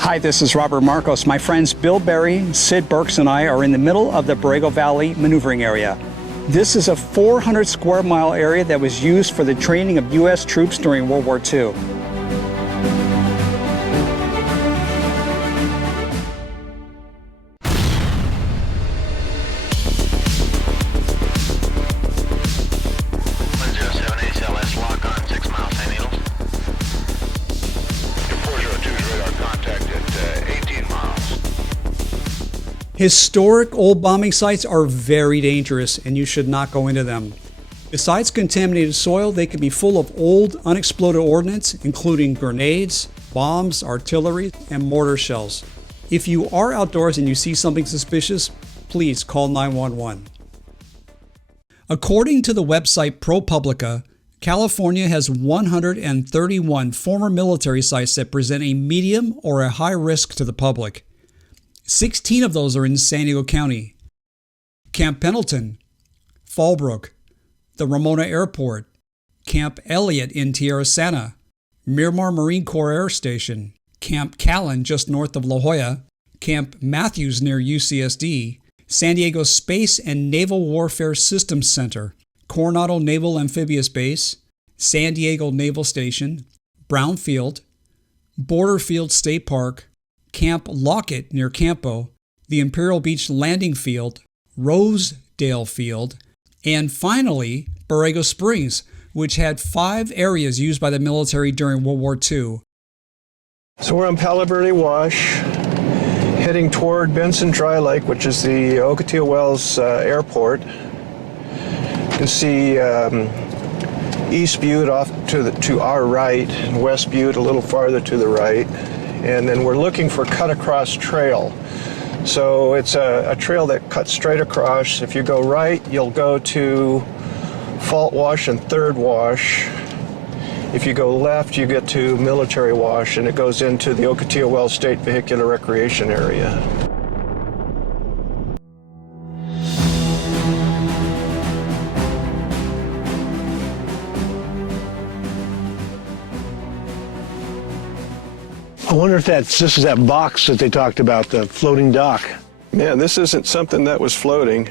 Hi, this is Robert Marcos. My friends Bill Berry, Sid Burks, and I are in the middle of the Borrego Valley maneuvering area. This is a 400 square mile area that was used for the training of U.S. troops during World War II. Historic old bombing sites are very dangerous and you should not go into them. Besides contaminated soil, they can be full of old, unexploded ordnance, including grenades, bombs, artillery, and mortar shells. If you are outdoors and you see something suspicious, please call 911. According to the website ProPublica, California has 131 former military sites that present a medium or a high risk to the public. 16 of those are in San Diego County. Camp Pendleton, Fallbrook, the Ramona Airport, Camp Elliott in Tierra Santa, Miramar Marine Corps Air Station, Camp Callan just north of La Jolla, Camp Matthews near UCSD, San Diego Space and Naval Warfare Systems Center, Coronado Naval Amphibious Base, San Diego Naval Station, Brown Field, Borderfield State Park, Camp Lockett near Campo, the Imperial Beach Landing Field, Rosedale Field, and finally, Borrego Springs, which had 5 areas used by the military during World War II. So we're on Palo Verde Wash, heading toward Benson Dry Lake, which is the Ocotillo Wells Airport. You can see East Butte off to our right, and West Butte a little farther to the right. And then we're looking for cut across trail. So it's a trail that cuts straight across. If you go right, you'll go to Fault Wash and Third Wash. If you go left, you get to Military Wash, and it goes into the Ocotillo Wells State Vehicular Recreation Area. I wonder if this is that box that they talked about, the floating dock. Man, this isn't something that was floating.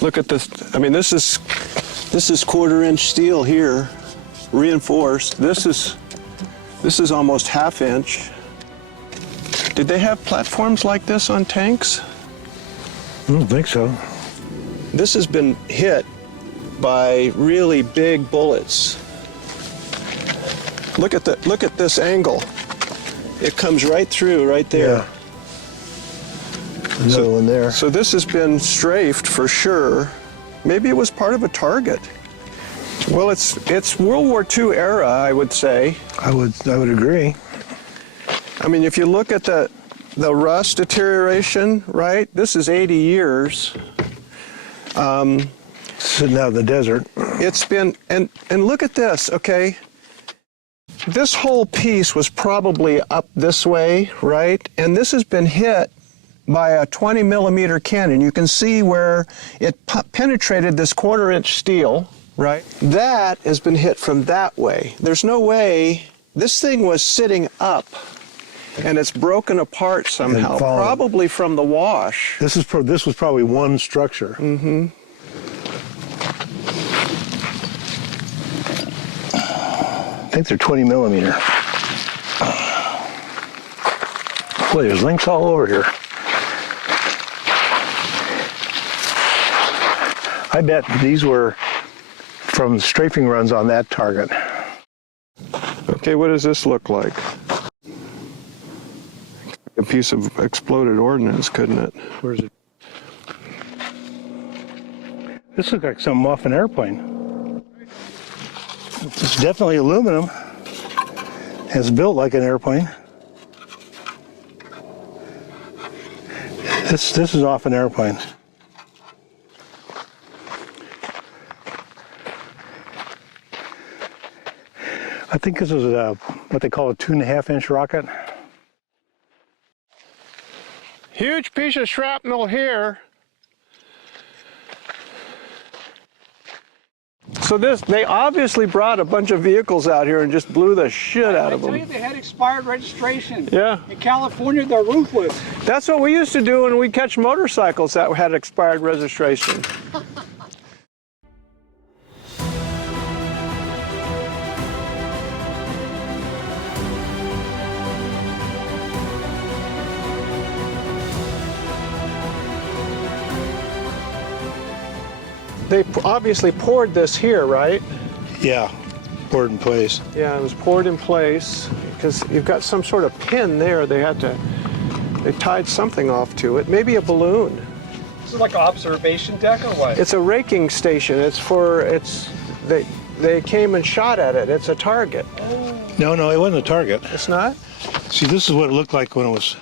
Look at this. I mean, this is 1/4-inch steel here, reinforced. This is almost 1/2 inch. Did they have platforms like this on tanks? I don't think so. This has been hit by really big bullets. Look at this angle. It comes right through, right there. Yeah. Another one there. So this has been strafed for sure. Maybe it was part of a target. Well, it's World War II era, I would say. I would agree. I mean, if you look at the rust deterioration, right? This is 80 years. Sitting out in the desert. It's been, and look at this, okay? This whole piece was probably up this way, right? And this has been hit by a 20 millimeter cannon. You can see where it penetrated this 1/4-inch steel, right? That has been hit from that way. There's no way, this thing was sitting up and it's broken apart somehow, probably from the wash. This was probably one structure. Mm-hmm. I think they're 20 millimeter. Boy, there's links all over here. I bet these were from strafing runs on that target. Okay, what does this look like? A piece of exploded ordnance, couldn't it? Where is it? This looks like something off an airplane. It's definitely aluminum. It's built like an airplane. This is off an airplane. I think this was what they call a 2.5-inch rocket. Huge piece of shrapnel here. So they obviously brought a bunch of vehicles out here and just blew the shit out of them. I tell you, they had expired registration. Yeah. In California, they're ruthless. That's what we used to do when we'd catch motorcycles that had expired registration. They obviously poured this here, right? Yeah, poured in place. Yeah, it was poured in place because you've got some sort of pin there. They tied something off to it, maybe a balloon. This is like an observation deck or what? It's a raking station. They came and shot at it. It's a target. No, it wasn't a target. It's not? See, this is what it looked like when it was,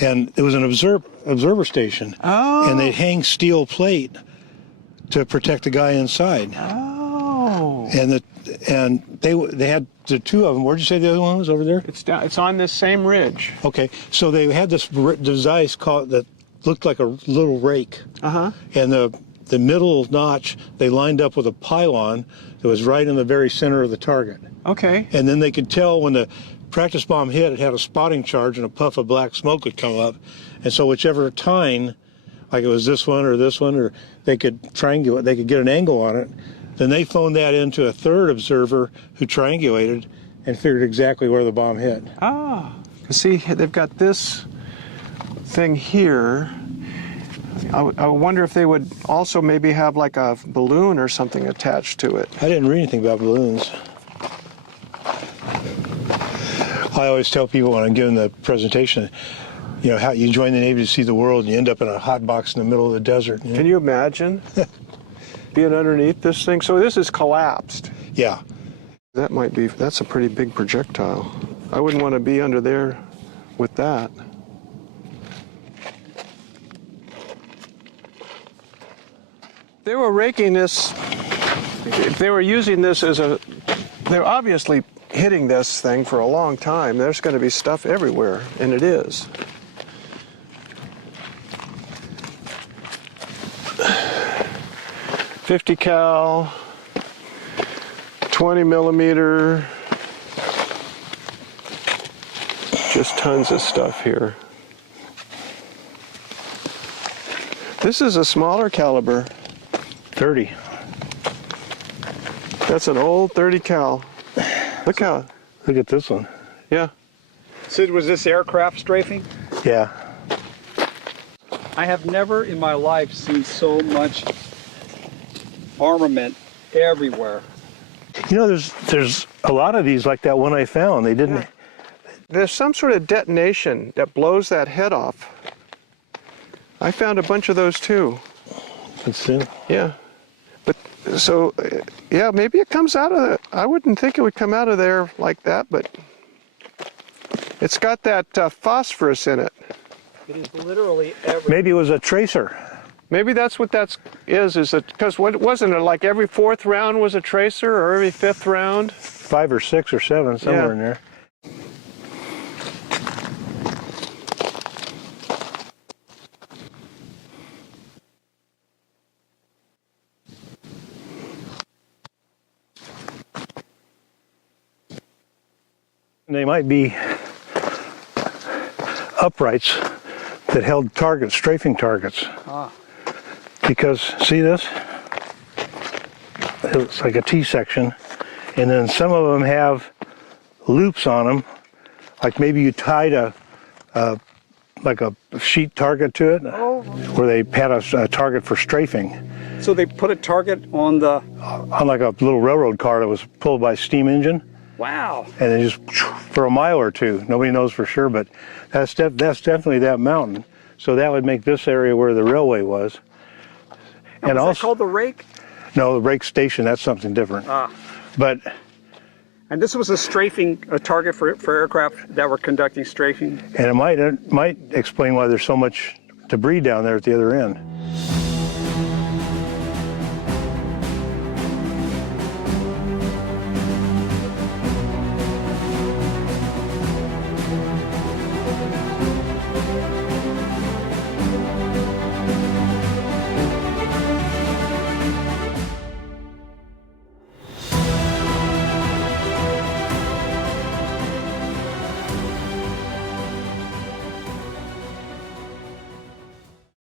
and it was an observer station. Oh. And they'd hang steel plate to protect the guy inside. Oh. And they had the two of them. Where'd you say the other one was over there? It's on this same ridge. Okay, so they had this device that looked like a little rake. Uh-huh. And the middle notch, they lined up with a pylon that was right in the very center of the target. Okay. And then they could tell when the practice bomb hit, it had a spotting charge and a puff of black smoke would come up. And so whichever tine, like it was this one, or they could triangulate, they could get an angle on it. Then they phoned that into a third observer who triangulated and figured exactly where the bomb hit. Ah. See, they've got this thing here. I wonder if they would also maybe have like a balloon or something attached to it. I didn't read anything about balloons. I always tell people when I'm giving the presentation, how you join the Navy to see the world and you end up in a hot box in the middle of the desert. Can you imagine being underneath this thing? So this is collapsed. Yeah. That's a pretty big projectile. I wouldn't want to be under there with that. They were raking this, they were using this they're obviously hitting this thing for a long time. There's going to be stuff everywhere, and it is. .50 cal, 20 millimeter, just tons of stuff here. This is a smaller caliber. 30. That's an old 30 cal. Look Look at this one. Yeah. Sid, was this aircraft strafing? Yeah. I have never in my life seen so much armament everywhere. There's a lot of these like that one I found. They didn't. Yeah. There's some sort of detonation that blows that head off. I found a bunch of those too. Let's see. Yeah. But so, yeah, maybe it comes out of I wouldn't think it would come out of there like that, but it's got that phosphorus in it. It is literally everywhere. Maybe it was a tracer. Maybe that's what is that, because what wasn't it like every fourth round was a tracer or every fifth round? 5 or 6 or 7, somewhere in there. They might be uprights that held strafing targets. Ah. Because, see this? It's like a T-section, and then some of them have loops on them, like maybe you tied like a sheet target to it, where they had a target for strafing. So they put a target on on like a little railroad car that was pulled by a steam engine. Wow. And they just for a mile or two. Nobody knows for sure, but that's definitely that mountain. So that would make this area where the railway was. And was that called the rake? No, the rake station. That's something different. Ah. But. And this was a target for aircraft that were conducting strafing. And it might explain why there's so much debris down there at the other end.